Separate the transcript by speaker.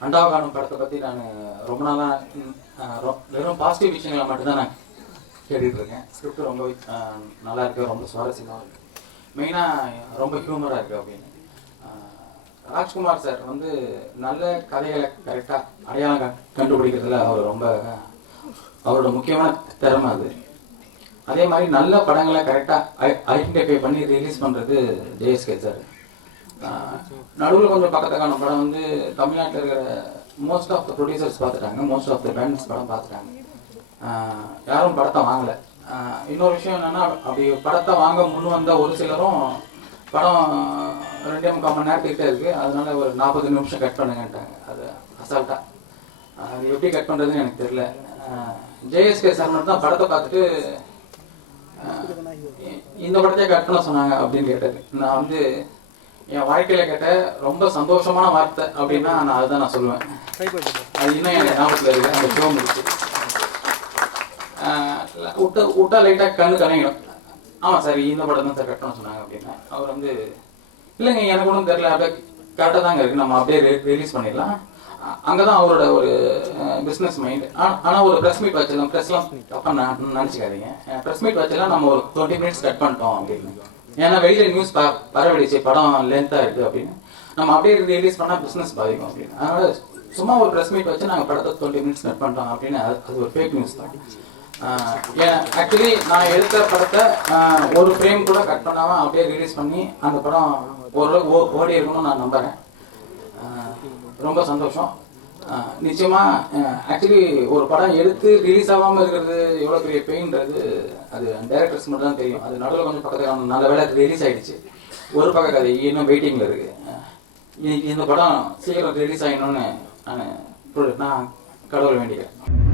Speaker 1: அண்டாவகானம் படத்தை பற்றி நான் ரொம்ப நாளாக வெறும் பாசிட்டிவ் விஷயங்களை மட்டும்தான் நான் கேட்டுட்டு இருக்கேன். ஸ்கிரிப்ட் ரொம்ப நல்லா இருக்கு ரொம்ப சுவாரஸ்யமாக இருக்கு. மெயினாக ரொம்ப ஹியூமராக இருக்கு அப்படின்னு. ராஜ்குமார் சார் வந்து நல்ல கதைகளை கரெக்டாக அடையாளம் கண்- கண்டுபிடிக்கிறதுல அவர் ரொம்ப அவரோட முக்கியமான திறமை அது. அதே மாதிரி நல்ல படங்களை கரெக்டாக ஐடென்டிஃபை பண்ணி ரிலீஸ் பண்ணுறது ஜெயஸ்கே சார். நடுவில் கொஞ்சம் பக்கத்துக்கான படம் வந்து தமிழ்நாட்டில் இருக்கிற மோஸ்ட் ஆஃப் த ப்ரொடியூசர்ஸ் பார்த்துட்டாங்க. மோஸ்ட் ஆஃப் த பேரண்ட்ஸ் படம் பார்த்துட்டாங்க. யாரும் படத்தை வாங்கலை. இன்னொரு விஷயம் என்னென்னா அப்படி படத்தை வாங்க முன் வந்த ஒரு சிலரும் படம் ரெண்டே முக்கால் மணி நேரத்துக்கிட்டே இருக்குது அதனால ஒரு நாற்பது நிமிஷம் கட் பண்ணுங்கன்ட்டாங்க. அது அசால்ட்டாக அது எப்படி கட் பண்ணுறதுன்னு எனக்கு தெரியல. ஜேஎஸ்கே சார் மட்டும் தான் படத்தை பார்த்துட்டு இந்த படத்தையே கட் பண்ண சொன்னாங்க அப்படின்னு கேட்டது. நான் வந்து என் வாழ்க்கையில கேட்ட ரொம்ப சந்தோஷமான வார்த்தை அப்படின்னா நான் அதுதான் நான் சொல்லுவேன். அது இன்னும் என் ஞாபகத்தில் இருக்கு. அந்த ஆஹ் ல- விட்டா விட்டா லைட்டாக கண்ணு கலங்கிடும். ஆமாம் சார் இந்த படம் தான் சார் கட் பண்ண சொன்னாங்க அப்படின்னா. அவர் வந்து இல்லைங்க எனக்கு ஒன்றும் தெரியல. அப்படியே கரெக்டாக தாங்க இருக்கு. நம்ம அப்படியே ரிலீஸ் பண்ணிடலாம். அ- அங்கதான் அவரோட ஒரு பிஸ்னஸ் மைண்ட் ஆனால் ஒரு ப்ரெஸ் மீட் வச்சிடலாம் ப்ரெஸ்லாம் தப்பா நான் நினச்சிக்காதீங்க. ப்ரெஸ் மீட் வச்செல்லாம் நம்ம ஒரு டுவெண்ட்டி மினிட்ஸ் கட் பண்ணிட்டோம் அப்படின்னு. ஏன்னா வெளியில நியூஸ் ப பரவடிச்சு படம் லென்த்தாக இருக்கு அப்படின்னு. நம்ம அப்படியே ரிலீஸ் பண்ணால் பிஸ்னஸ் பாதிக்கும் அப்படின்னு. அதனால சும்மா ஒரு ப்ரெஸ் மீட் வச்சு நாங்கள் படத்தை டுவெண்ட்டி மினிட்ஸ் கட் பண்ணுறோம் அப்படின்னு அது ஒரு ஃபேக் நியூஸ் தான். ஆக்சுவலி நான் எடுத்த படத்தை ஒரு ஃப்ரேம் கூட கட் பண்ணாம அப்படியே ரிலீஸ் பண்ணி அந்த படம் ஓரளவு ஓ- ஓடி இருக்கணும்னு நான் நம்புறேன். ரொம்ப சந்தோஷம். நிச்சயமாக நிச்சயமா ஆக்சுவலி ஒரு படம் எடுத்து ரிலீஸ் ஆகாம இருக்கிறது எவ்வளவு பெரிய பெயின்றது அது டேரக்டர்ஸ் மட்டும் தான் தெரியும். அது நடுவில் கொஞ்சம் பக்கத்துல நல்ல வேலை ரிலீஸ் ஆயிடுச்சு. ஒரு பக்கம் கதை இன்னும் வெயிட்டிங்ல இருக்கு. இன்னைக்கு இந்த படம் சீக்கிரம் ரிலீஸ் ஆகணும்னு நான் நான் கடவுள் வேண்டிக்கிறேன்.